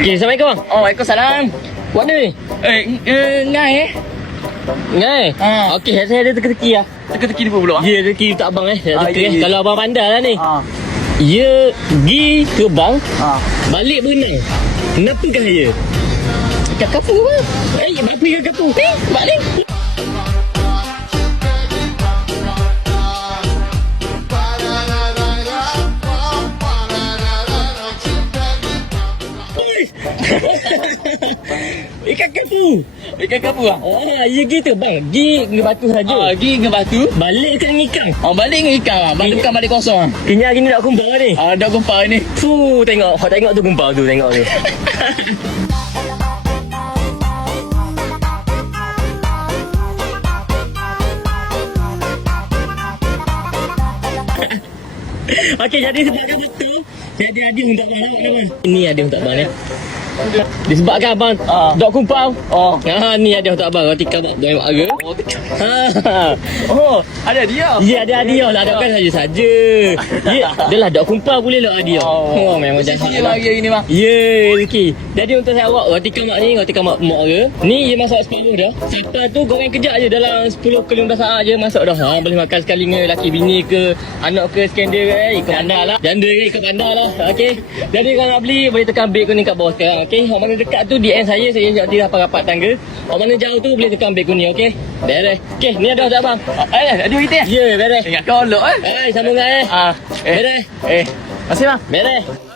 Okay, Assalamualaikum bang. Oh, Waalaikumsalam. Buat ni? Ngai Ngai? Okey, saya ada teka-teki lah. Teka-teki dulu pula. Ya, teki untuk abang Saya teka ya. Kalau abang pandai lah ni. Ha. Ya, pergi ke bank, Ha. balik berenang. Kenapakah ya? Kat kapu bang. Berapa ya kapu? Balik. Ikan kapu. Ikan kapu ah. Oh, ya gitu bang. Gi ke batu saja. Pergi dengan batu. Balik ke dengan ikan. Oh, balik dengan ikan ah. Balik bukan balik kosong ah. Kini hari ni nak kumpul ni. Dah gempar ni. Fuh, tengok tu kumpul tu, tengok tu. Okey, jadi sebabkan betul, saya ada hadiah untuk abang. Nampak? Ini hadiah untuk abang ni. Disebabkan abang dok kumpul. Ni hadiah untuk abang. Roti kabak goreng mara. Oh, ada dia. Ya, ada hadiah lah. Dok kan saja. Ya, dia lah dok kumpul boleh lah hadiah. Memang Mesti jahat dia lah. lagi hari ni bang. Ya, rezeki. Jadi untuk saya awak roti kabak ni, roti kabak mara. Ni dia masak separuh dah. Siapa tu goreng kejap je dalam 10 ke 15 saat je masak dah. Boleh makan sekali dengan laki bini ke, anak ke, skandal ke, ikut pandai lah. Janda ke ikut pandai lah. Okey. Jadi kalau nak beli boleh tekan beg kuning kat bawah sekarang. Okey. Orang mana dekat tu DM saya di rapat-rapat tangga. Orang mana jauh tu boleh tekan beg kuning. Okey. Beres. Okey, ni ada tak bang? Ada kita ya? Ya, beres. Ingat kau olok Sambung kan Beres. Beres. Masih bang. Beres.